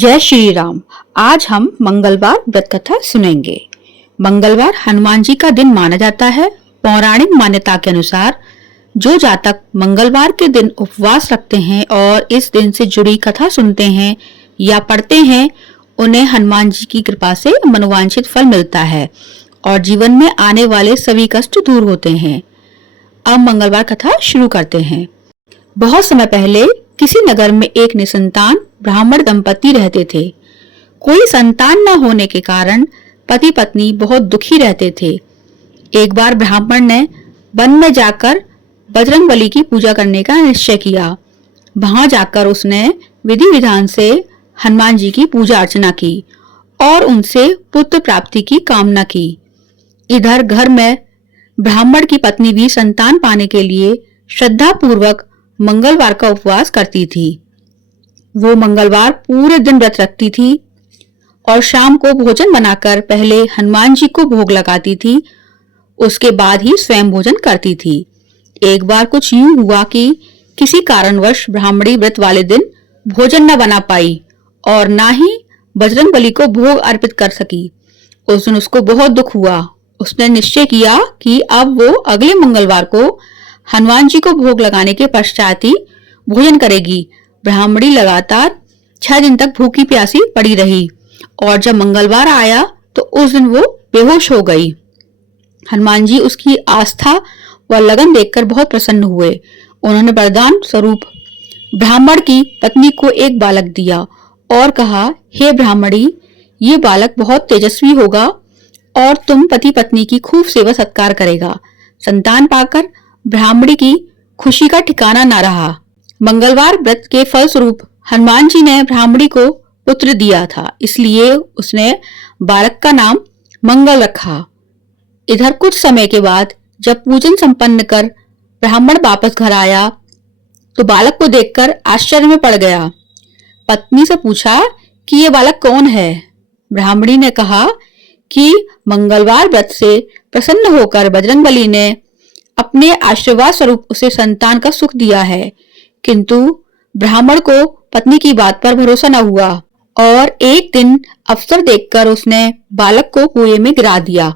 जय श्री राम। आज हम मंगलवार व्रत कथा सुनेंगे। मंगलवार हनुमान जी का दिन माना जाता है। पौराणिक मान्यता के अनुसार जो जातक मंगलवार के दिन उपवास रखते हैं और इस दिन से जुड़ी कथा सुनते हैं या पढ़ते हैं, उन्हें हनुमान जी की कृपा से मनोवांछित फल मिलता है और जीवन में आने वाले सभी कष्ट दूर होते हैं। अब मंगलवार कथा शुरू करते हैं। बहुत समय पहले किसी नगर में एक निसंतान ब्राह्मण दंपति रहते थे। कोई संतान न होने के कारण पति पत्नी बहुत दुखी रहते थे। एक बार ब्राह्मण ने वन में जाकर बजरंगबली की पूजा करने का निश्चय किया। वहां जाकर उसने विधि विधान से हनुमान जी की पूजा अर्चना की और उनसे पुत्र प्राप्ति की कामना की। इधर घर में ब्राह्मण की पत्नी भी संतान पाने के लिए श्रद्धा पूर्वक मंगलवार का उपवास करती थी। वो मंगलवार पूरे दिन व्रत रखती थी और शाम को भोजन बनाकर पहले हनुमान जी को भोग लगाती थी, उसके बाद ही स्वयं भोजन करती थी। एक बार कुछ यूं हुआ कि किसी कारणवश ब्राह्मणी व्रत वाले दिन भोजन न बना पाई और ना ही बजरंगबली को भोग अर्पित कर सकी। उस दिन उसको बहुत दुख हुआ। उसने निश्चय किया कि अब वो अगले मंगलवार को हनुमान जी को भोग लगाने के पश्चात ही भोजन करेगी। ब्राह्मणी लगातार 6 दिन तक भूखी प्यासी पड़ी रही और जब मंगलवार आया तो उस दिन वो बेहोश हो गई। हनुमान जी उसकी आस्था व लगन देखकर बहुत प्रसन्न हुए। उन्होंने वरदान स्वरूप ब्राह्मण की पत्नी को एक बालक दिया और कहा, हे ब्राह्मणी, ये बालक बहुत तेजस्वी होगा और तुम पति पत्नी की खूब सेवा सत्कार करेगा। संतान पाकर ब्राह्मणी की खुशी का ठिकाना न रहा। मंगलवार व्रत के फल स्वरूप हनुमान जी ने ब्राह्मणी को पुत्र दिया था, इसलिए उसने बालक का नाम मंगल रखा। इधर कुछ समय के बाद जब पूजन संपन्न कर ब्राह्मण वापस घर आया तो बालक को देखकर आश्चर्य में पड़ गया। पत्नी से पूछा कि ये बालक कौन है। ब्राह्मणी ने कहा कि मंगलवार व्रत से प्रसन्न होकर बजरंगबली ने अपने आशीर्वाद स्वरूप उसे संतान का सुख दिया है। किंतु ब्राह्मण को पत्नी की बात पर भरोसा न हुआ और एक दिन अवसर देखकर उसने बालक को कुएं में गिरा दिया।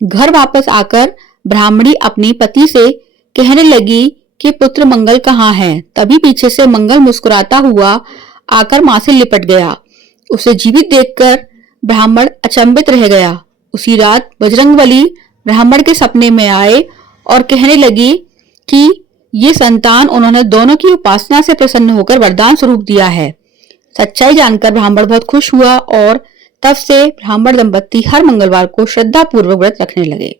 घर वापस आकर ब्राह्मणी अपनी पति से कहने लगी कि पुत्र मंगल कहाँ है। तभी पीछे से मंगल मुस्कुराता हुआ आकर मां से लिपट गया। उसे जीवित देखकर ब्राह्मण अचंभित रह गया। उसी रात बजरंगबली ब्राह्मण के सपने में आए और कहने लगी कि ये संतान उन्होंने दोनों की उपासना से प्रसन्न होकर वरदान स्वरूप दिया है। सच्चाई जानकर ब्राह्मण बहुत खुश हुआ और तब से ब्राह्मण दंपति हर मंगलवार को श्रद्धा पूर्वक व्रत रखने लगे।